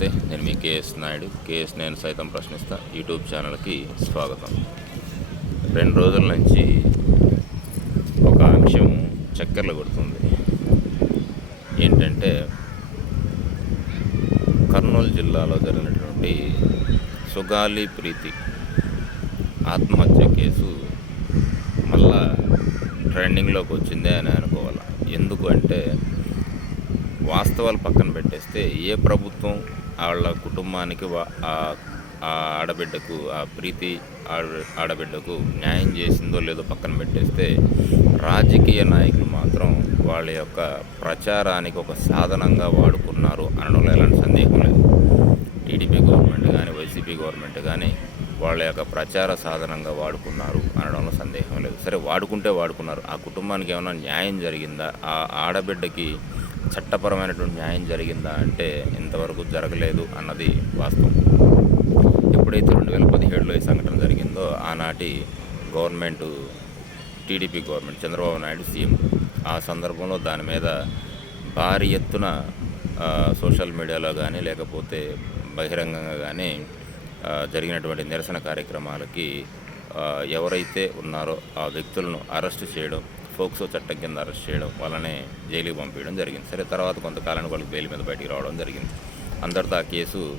నమస్తే నేను మీ KS Naidu. KS నేను సైతం ప్రశ్నిస్తా. యూట్యూబ్ ఛానల్కి స్వాగతం. రెండు రోజుల నుంచి ఒక అంశం చక్కెరలు కొడుతుంది. ఏంటంటే కర్నూలు జిల్లాలో జరిగినటువంటి సుగాలి ప్రీతి ఆత్మహత్య కేసు మళ్ళా ట్రెండింగ్లోకి వచ్చిందే అని అనుకోవాలి? ఎందుకు అంటే వాస్తవాలు పక్కన పెట్టేస్తే ఏ ప్రభుత్వం వాళ్ళ కుటుంబానికి వా- ఆ ఆడబిడ్డకు ఆ ప్రీతి ఆడ- ఆడబిడ్డకు న్యాయం చేసిందో లేదో పక్కన పెట్టేస్తే రాజకీయ నాయకులు మాత్రం వాళ్ళ యొక్క ప్రచారానికి ఒక సాధనంగా వాడుకున్నారు అనడంలో ఎలాంటి సందేహం లేదు. టీడీపీ గవర్నమెంట్ కానీ వైసీపీ గవర్నమెంట్ కానీ వాళ్ళ యొక్క ప్రచార సాధనంగా వాడుకున్నారు అనడంలో సందేహం లేదు. సరే వాడుకుంటే వాడుకున్నారు. ఆ కుటుంబానికి ఏమైనా న్యాయం జరిగిందా? ఆ ఆడబిడ్డకి చట్టపరమైనటువంటి న్యాయం జరిగిందా అంటే ఇంతవరకు జరగలేదు అన్నది వాస్తవం. ఎప్పుడైతే రెండు వేల పదిహేడులో ఈ సంఘటన జరిగిందో ఆనాటి government TDP government Chandrababu Naidu CM. ఆ సందర్భంలో దాని మీద భారీ ఎత్తున సోషల్ మీడియాలో కానీ లేకపోతే బహిరంగంగా కానీ జరిగినటువంటి నిరసన కార్యక్రమాలకి ఎవరైతే ఉన్నారో ఆ వ్యక్తులను అరెస్ట్ చేయడం ఫోక్సో చట్టం కింద అరెస్ట్ చేయడం వాళ్ళనే జైలుకి పంపించడం జరిగింది. సరే తర్వాత కొంతకాలానికి వాళ్ళకి బెయిల్ మీద బయటికి రావడం జరిగింది. అందరితో ఆ కేసు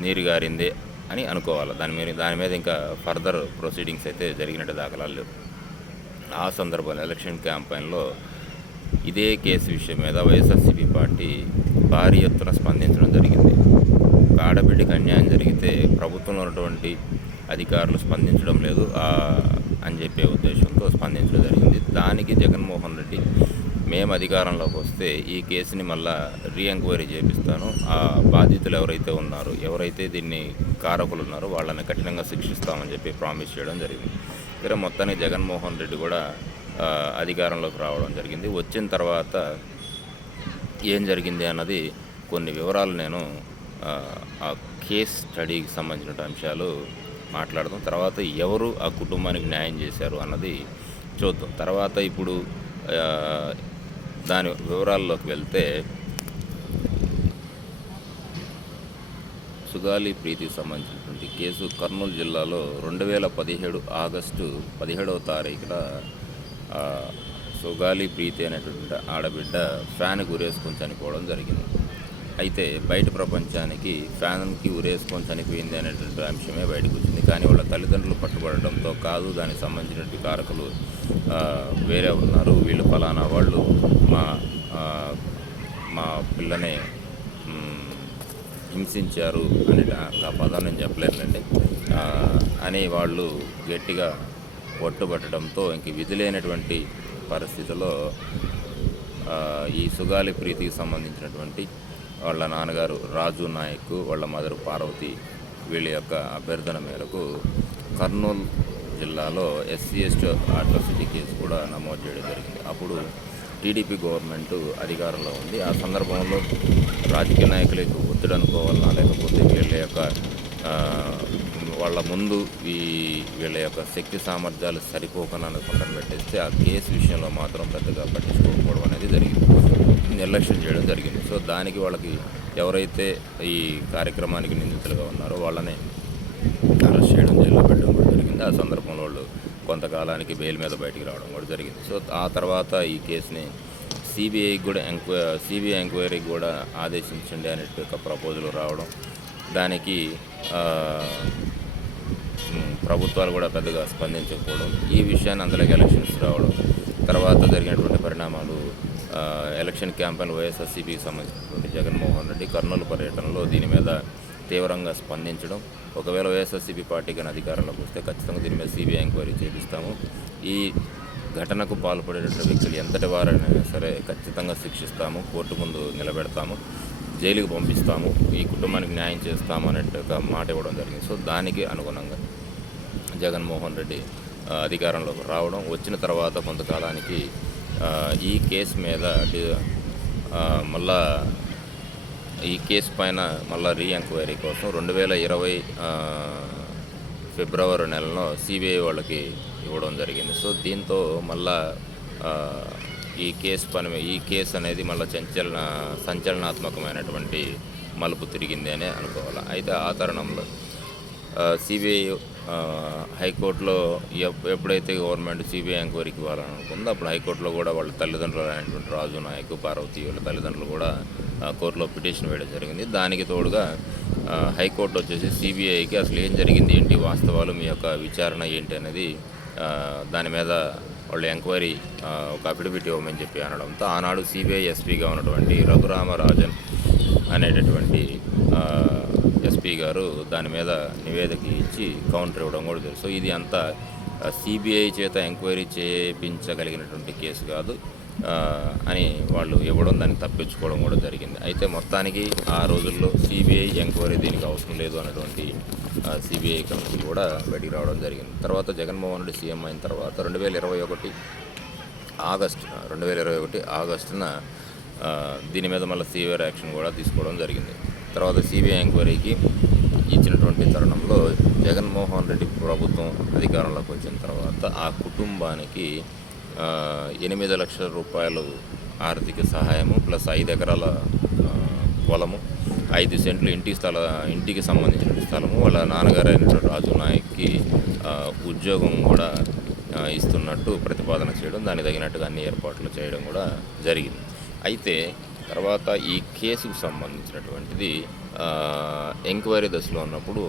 నీరు గారిందే అని అనుకోవాలి. దాని మీద దాని మీద ఇంకా ఫర్దర్ ప్రొసీడింగ్స్ అయితే జరిగినట్టు దాఖలాలు లేవు. ఆ సందర్భంలో ఎలక్షన్ క్యాంపెయిన్లో ఇదే కేసు విషయం మీద వైఎస్ఆర్సీపీ పార్టీ భారీ ఎత్తున స్పందించడం జరిగింది. ఆడబిడ్డకి అన్యాయం జరిగితే ప్రభుత్వంలో ఉన్నటువంటి అధికారులు స్పందించడం లేదు. ఆ, అని చెప్పే ఉద్దేశంతో స్పందించడం జరిగింది. దానికి జగన్మోహన్ రెడ్డి మేము అధికారంలోకి వస్తే ఈ కేసుని మళ్ళా రీఎంక్వైరీ చేపిస్తాను. ఆ బాధితులు ఎవరైతే ఉన్నారో ఎవరైతే దీన్ని కారకులు ఉన్నారో వాళ్ళని కఠినంగా శిక్షిస్తామని చెప్పి ప్రామిస్ చేయడం జరిగింది. ఇక్కడ మొత్తానికి జగన్మోహన్ రెడ్డి కూడా అధికారంలోకి రావడం జరిగింది. వచ్చిన తర్వాత ఏం జరిగింది అన్నది కొన్ని వివరాలు నేను ఆ, ఆ కేస్ స్టడీకి సంబంధించిన అంశాలు మాట్లాడదాం. తర్వాత ఎవరు ఆ కుటుంబానికి న్యాయం చేశారు అన్నది చూద్దాం. తర్వాత ఇప్పుడు దాని వివరాల్లోకి వెళ్తే సుగాలి ప్రీతికి సంబంధించినటువంటి కేసు కర్నూలు జిల్లాలో రెండు వేల పదిహేడు ఆగస్టు పదిహేడవ తారీఖున సుగాలి ప్రీతి అనేటువంటి ఆడబిడ్డ ఫ్యాన్ గురేసుకొని చనిపోవడం జరిగింది. అయితే బయట ప్రపంచానికి ఫ్యాన్కి ఉరేసుకొని చనిపోయింది అనేటువంటి అంశమే బయటకు వచ్చింది. కానీ వాళ్ళ తల్లిదండ్రులు పట్టుబడటంతో కాదు దానికి సంబంధించినటువంటి కారకులు వేరే ఉన్నారు. వీళ్ళు ఫలానా వాళ్ళు. మా మా పిల్లనే హింసించారు అని ఆ పదం నేను చెప్పలేనులేండి. అని వాళ్ళు గట్టిగా పట్టుబట్టడంతో ఇంక విధి లేనటువంటి పరిస్థితిలో ఈ సుగాలి ప్రీతికి సంబంధించినటువంటి వాళ్ళ నాన్నగారు రాజు నాయక్ వాళ్ళ మదర్ పార్వతి వీళ్ళ యొక్క అభ్యర్థన మేరకు కర్నూలు జిల్లాలో ఎస్సీ ఎస్టీ అట్రాసిటీ కేసు కూడా నమోదు చేయడం జరిగింది. అప్పుడు టీడీపీ గవర్నమెంట్ అధికారంలో ఉంది. ఆ సందర్భంలో రాజకీయ నాయకులకు ఒత్తిడి అనుకోవాలన్నా లేకపోతే వీళ్ళ యొక్క వాళ్ళ ముందు ఈ వీళ్ళ యొక్క శక్తి సామర్థ్యాలు సరిపోకనని పక్కన పెట్టేస్తే ఆ కేసు విషయంలో మాత్రం పెద్దగా పట్టించుకోకపోవడం అనేది జరిగింది. నిర్లక్ష్యం చేయడం జరిగింది. సో దానికి వాళ్ళకి ఎవరైతే ఈ కార్యక్రమానికి నిందితులుగా ఉన్నారో వాళ్ళని అరెస్ట్ చేయడం జైల్లో పెట్టడం కూడా జరిగింది. ఆ సందర్భంలో వాళ్ళు కొంతకాలానికి బెయిల్ మీద బయటికి రావడం కూడా జరిగింది. సో ఆ తర్వాత ఈ కేసుని సిబిఐకి కూడా ఎంక్వై సిబిఐ ఎంక్వైరీకి కూడా ఆదేశించండి అనే ఒక ప్రపోజల్ రావడం దానికి ప్రభుత్వాలు కూడా పెద్దగా స్పందించకపోవడం ఈ విషయాన్ని అందులోకి ఎలక్షన్స్ రావడం తర్వాత జరిగినటువంటి పరిణామాలు ఎలక్షన్ క్యాంపెయిన్ వైఎస్ఆర్సీపీకి సంబంధించినటువంటి జగన్మోహన్ రెడ్డి కర్నూలు పర్యటనలో దీని మీద తీవ్రంగా స్పందించడం. ఒకవేళ వైఎస్ఆర్సీపీ పార్టీ కానీ అధికారంలోకి వస్తే ఖచ్చితంగా దీని మీద సిబిఐ ఎంక్వైరీ చేపిస్తాము. ఈ ఘటనకు పాల్పడేటటువంటి వ్యక్తులు ఎంతటి వారైనా సరే ఖచ్చితంగా శిక్షిస్తాము కోర్టు ముందు నిలబెడతాము జైలుకి పంపిస్తాము ఈ కుటుంబానికి న్యాయం చేస్తాము అనేట్టు ఒక మాట ఇవ్వడం జరిగింది. సో దానికి అనుగుణంగా జగన్మోహన్ రెడ్డి అధికారంలోకి రావడం వచ్చిన తర్వాత కొంతకాలానికి ఈ కేసు మీద మళ్ళా ఈ కేసు పైన మళ్ళా రీ ఎంక్వైరీ కోసం రెండు వేల ఇరవై ఫిబ్రవరి నెలలో సిబిఐ వాళ్ళకి ఇవ్వడం జరిగింది. సో దీంతో మళ్ళా ఈ కేసు పని ఈ కేసు అనేది మళ్ళీ సంచలన సంచలనాత్మకమైనటువంటి మలుపు తిరిగింది అని అనుకోవాలి. అయితే ఆ తరుణంలో సిబిఐ హైకోర్టులో ఎప్పుడైతే గవర్నమెంట్ సిబిఐ ఎంక్వైరీకి ఇవ్వాలని అప్పుడు హైకోర్టులో కూడా వాళ్ళ తల్లిదండ్రులు అయినటువంటి రాజు నాయక్ పార్వతి వాళ్ళ తల్లిదండ్రులు కూడా కోర్టులో పిటిషన్ వేయడం జరిగింది. దానికి తోడుగా హైకోర్టు వచ్చేసి సిబిఐకి అసలు ఏం జరిగింది ఏంటి వాస్తవాలు మీ యొక్క విచారణ ఏంటి అనేది దాని మీద వాళ్ళు ఎంక్వైరీ ఒక అఫిడవిట్ ఇవ్వమని చెప్పి అనడంతో ఆనాడు సిబిఐ ఎస్పీగా ఉన్నటువంటి రఘురామరాజన్ అనేటటువంటి ఎస్పీ గారు దాని మీద నివేదిక ఇచ్చి కౌంటర్ ఇవ్వడం కూడా తెలుసు. ఇది అంతా సిబిఐ చేత ఎంక్వైరీ చేయించగలిగినటువంటి కేసు కాదు అని వాళ్ళు ఇవ్వడం దాన్ని తప్పించుకోవడం కూడా జరిగింది. అయితే మొత్తానికి ఆ రోజుల్లో సిబిఐ ఎంక్వైరీ దీనికి అవసరం లేదు అన్నటువంటి సిబిఐ కమిటీ కూడా బయటికి రావడం జరిగింది. తర్వాత జగన్మోహన్ రెడ్డి సీఎం అయిన తర్వాత రెండు వేల ఇరవై ఒకటి ఆగస్ట్ రెండు వేల ఇరవై ఒకటి ఆగస్టున దీని మీద మళ్ళీ సివియర్ యాక్షన్ కూడా తీసుకోవడం జరిగింది. తర్వాత సిబిఐ ఎంక్వైరీకి ఇచ్చినటువంటి తరుణంలో జగన్మోహన్ రెడ్డి ప్రభుత్వం అధికారంలోకి వచ్చిన తర్వాత ఆ కుటుంబానికి ఎనిమిది లక్షల రూపాయలు ఆర్థిక సహాయము ప్లస్ ఐదు ఎకరాల పొలము ఐదు సెంట్లు ఇంటికి స్థల ఇంటికి సంబంధించిన స్థలము వాళ్ళ నాన్నగారు అయినటువంటి రాజు నాయక్కి ఉద్యోగం కూడా ఇస్తున్నట్టు ప్రతిపాదన చేయడం దానికి తగినట్టుగా అన్ని ఏర్పాట్లు చేయడం కూడా జరిగింది. అయితే తర్వాత ఈ కేసుకు సంబంధించినటువంటిది ఎంక్వైరీ దశలో ఉన్నప్పుడు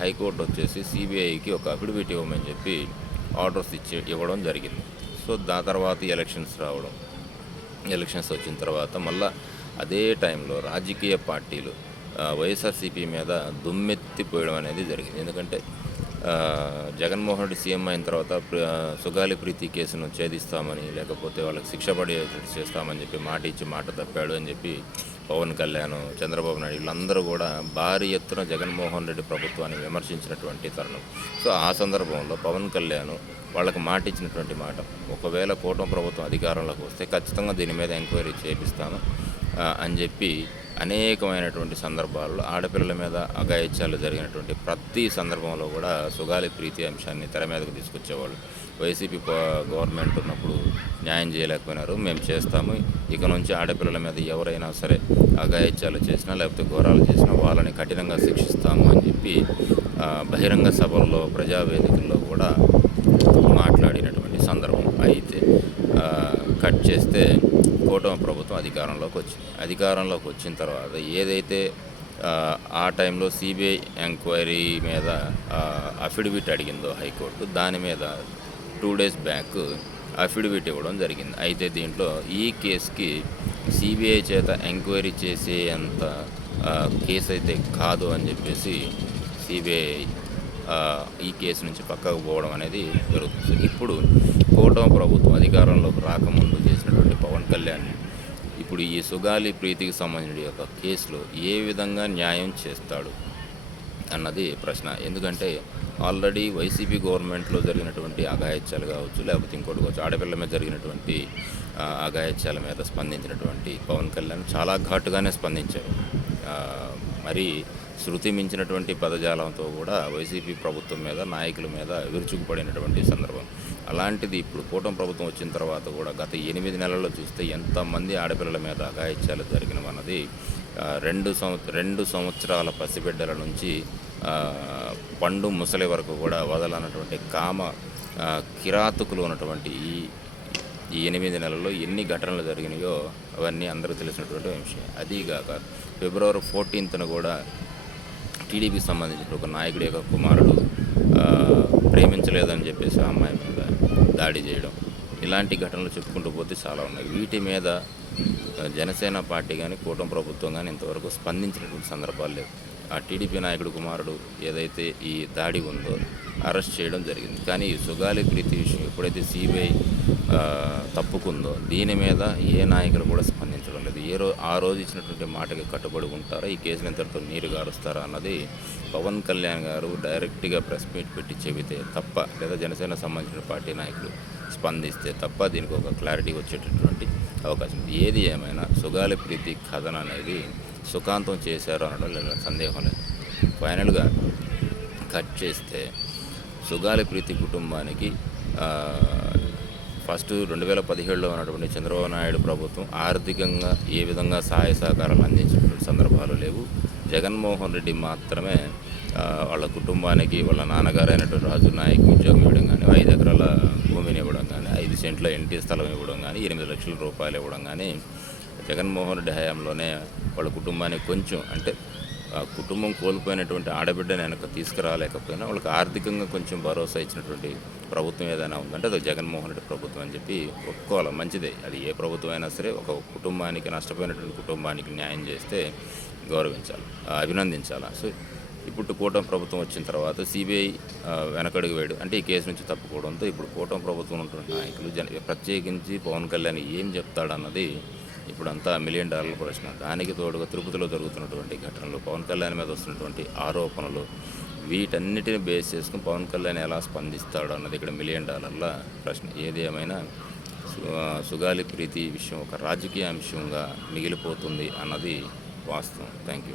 హైకోర్టు వచ్చేసి సిబిఐకి ఒక అఫిడవిట్ ఇవ్వమని చెప్పి ఆర్డర్స్ ఇచ్చి ఇవ్వడం జరిగింది. సో దా తర్వాత ఎలక్షన్స్ రావడం ఎలక్షన్స్ వచ్చిన తర్వాత మళ్ళా అదే టైంలో రాజకీయ పార్టీలు వైఎస్ఆర్సీపీ మీద దుమ్మెత్తిపోయడం అనేది జరిగింది. ఎందుకంటే జగన్మోహన్ రెడ్డి సీఎం అయిన తర్వాత సుగాలి ప్రీతి కేసును ఛేదిస్తామని లేకపోతే వాళ్ళకి శిక్ష పడేటట్టు చేస్తామని చెప్పి మాట ఇచ్చి మాట తప్పాడు అని చెప్పి పవన్ కళ్యాణ్ చంద్రబాబు నాయుడు వీళ్ళందరూ కూడా భారీ ఎత్తున జగన్మోహన్ రెడ్డి ప్రభుత్వాన్ని విమర్శించినటువంటి తరుణం. సో ఆ సందర్భంలో పవన్ కళ్యాణ్ వాళ్ళకి మాట ఇచ్చినటువంటి మాట ఒకవేళ కూటమి ప్రభుత్వం అధికారంలోకి వస్తే ఖచ్చితంగా దీని మీద ఎంక్వైరీ చేపిస్తాను అని చెప్పి అనేకమైనటువంటి సందర్భాల్లో ఆడపిల్లల మీద అఘాయిత్యాలు జరిగినటువంటి ప్రతి సందర్భంలో కూడా సుగాలి ప్రీతి అంశాన్ని తెర మీదకు తీసుకొచ్చేవాళ్ళు. వైసీపీ గవర్నమెంట్ ఉన్నప్పుడు న్యాయం చేయలేకపోయినారు. మేము చేస్తాము. ఇక నుంచి ఆడపిల్లల మీద ఎవరైనా సరే అఘాయిత్యాలు చేసినా లేకపోతే ఘోరాలు చేసినా వాళ్ళని కఠినంగా శిక్షిస్తాము అని చెప్పి బహిరంగ సభల్లో ప్రజావేదికల్లో కూడా మాట్లాడినటువంటి సందర్భం అయితే ఆ, కట్ చేస్తే కూటమి ప్రభుత్వం అధికారంలోకి వచ్చింది అధికారంలోకి వచ్చిన తర్వాత ఏదైతే ఆ, టైంలో సిబిఐ ఎంక్వైరీ మీద అఫిడవిట్ అడిగిందో హైకోర్టు దాని మీద టూ డేస్ బ్యాక్ అఫిడవిట్ ఇవ్వడం జరిగింది. అయితే దీంట్లో ఈ కేసుకి సిబిఐ చేత ఎంక్వైరీ చేసేంత అంత కేసు అయితే కాదు అని చెప్పేసి సిబిఐ ఈ కేసు నుంచి పక్కకు పోవడం అనేది జరుగుతుంది. ఇప్పుడు కూటమి ప్రభుత్వం అధికారంలోకి రాకముందు చేసినటువంటి పవన్ కళ్యాణ్ ఇప్పుడు ఈ సుగాలి ప్రీతికి సంబంధించిన యొక్క కేసులో ఏ విధంగా న్యాయం చేస్తాడు అన్నది ప్రశ్న. ఎందుకంటే ఆల్రెడీ వైసీపీ గవర్నమెంట్లో జరిగినటువంటి అఘాయిత్యాలు కావచ్చు లేకపోతే ఇంకోటి కావచ్చు ఆడపిల్ల మీద జరిగినటువంటి ఆ, అఘాయిత్యాల మీద స్పందించినటువంటి పవన్ కళ్యాణ్ చాలా ఘాటుగానే స్పందించారు. మరి శృతి మించినటువంటి పదజాలంతో కూడా వైసీపీ ప్రభుత్వం మీద నాయకుల మీద విరుచుకుపడినటువంటి సందర్భం. అలాంటిది ఇప్పుడు కూటమి ప్రభుత్వం వచ్చిన తర్వాత కూడా గత ఎనిమిది నెలల్లో చూస్తే ఎంతమంది ఆడపిల్లల మీద అఘాయిత్యాలు జరిగినవన్నది ఆ, రెండు సంవత్సర రెండు సంవత్సరాల పసిబిడ్డల నుంచి పండు ముసలి వరకు కూడా వదలనటువంటి కామ కిరాతకులు ఉన్నటువంటి ఈ ఈ ఎనిమిది నెలల్లో ఎన్ని ఘటనలు జరిగినాయో అవన్నీ అందరూ తెలిసినటువంటి విషయం. అదీగాక ఫిబ్రవరి ఫోర్టీన్త్న కూడా టీడీపీకి సంబంధించిన ఒక నాయకుడి యొక్క కుమారుడు ప్రేమించలేదని చెప్పేసి ఆ అమ్మాయి మీద దాడి చేయడం. ఇలాంటి ఘటనలు చెప్పుకుంటూ పోతే చాలా ఉన్నాయి. వీటి మీద జనసేన పార్టీ కానీ కూటమి ప్రభుత్వం కానీ ఇంతవరకు స్పందించినటువంటి సందర్భాలు లేవు. ఆ టీడీపీ నాయకుడు కుమారుడు ఏదైతే ఈ దాడి ఉందో అరెస్ట్ చేయడం జరిగింది. కానీ ఈ సుగాలి ప్రీతి విషయం ఎప్పుడైతే సిబిఐ తప్పుకుందో దీని మీద ఏ నాయకులు కూడా స్పందించడం ఏ రో ఆ రోజు ఇచ్చినటువంటి మాటకి కట్టుబడి ఉంటారా ఈ కేసుని ఎంతటితో నీరు గారుస్తారా అన్నది పవన్ కళ్యాణ్ గారు డైరెక్ట్గా ప్రెస్ మీట్ పెట్టి చెబితే తప్ప లేదా జనసేన సంబంధించిన పార్టీ నాయకులు స్పందిస్తే తప్ప దీనికి ఒక క్లారిటీ వచ్చేటటువంటి అవకాశం ఉంది. ఏది ఏమైనా సుగాలి ప్రీతి కథన అనేది సుఖాంతం చేశారు అనడం లేదు సందేహం లేదు ఫైనల్గా కట్ చేస్తే సుగాలి ప్రీతి కుటుంబానికి ఫస్ట్ రెండు వేల పదిహేడులో ఉన్నటువంటి చంద్రబాబు నాయుడు ప్రభుత్వం ఆర్థికంగా ఏ విధంగా సహాయ సహకారాలు అందించినటువంటి సందర్భాలు లేవు. జగన్మోహన్ రెడ్డి మాత్రమే వాళ్ళ కుటుంబానికి వాళ్ళ నాన్నగారు అయినటువంటి రాజు నాయక్ ఉద్యోగం ఇవ్వడం కానీ ఐదు ఎకరాల భూమిని ఇవ్వడం కానీ ఐదు సెంట్ల ఇంటి స్థలం ఇవ్వడం కానీ ఎనిమిది లక్షల రూపాయలు ఇవ్వడం కానీ జగన్మోహన్ రెడ్డి హయాంలోనే వాళ్ళ కుటుంబానికి కొంచెం అంటే కుటుంబం కోల్పోయినటువంటి ఆడబిడ్డను వెనక తీసుకురాలేకపోయినా వాళ్ళకి ఆర్థికంగా కొంచెం భరోసా ఇచ్చినటువంటి ప్రభుత్వం ఏదైనా ఉందంటే అది జగన్మోహన్ రెడ్డి ప్రభుత్వం అని చెప్పి ఒప్పుకోవాలి. మంచిదే. అది ఏ ప్రభుత్వం అయినా సరే ఒక కుటుంబానికి నష్టపోయినటువంటి కుటుంబానికి న్యాయం చేస్తే గౌరవించాలి అభినందించాలి. సో ఇప్పుడు కూటమి ప్రభుత్వం వచ్చిన తర్వాత సిబిఐ వెనకడుగు వేయడు అంటే ఈ కేసు నుంచి తప్పుకోవడంతో ఇప్పుడు కూటమి ప్రభుత్వం ఉన్నటువంటి నాయకులు జన ప్రత్యేకించి పవన్ కళ్యాణ్ ఏం చెప్తాడన్నది ఇప్పుడంతా మిలియన్ డాలర్ల ప్రశ్న దానికి తోడుగా తిరుపతిలో జరుగుతున్నటువంటి ఘటనలు పవన్ కళ్యాణ్ మీద వస్తున్నటువంటి ఆరోపణలు వీటన్నిటిని బేస్ చేసుకుని పవన్ కళ్యాణ్ ఎలా స్పందిస్తాడు అన్నది ఇక్కడ మిలియన్ డాలర్ల ప్రశ్న. ఏది ఏమైనా సు- సుగాలి ప్రీతి విషయం ఒక రాజకీయ అంశంగా మిగిలిపోతుంది అన్నది వాస్తవం. Thank you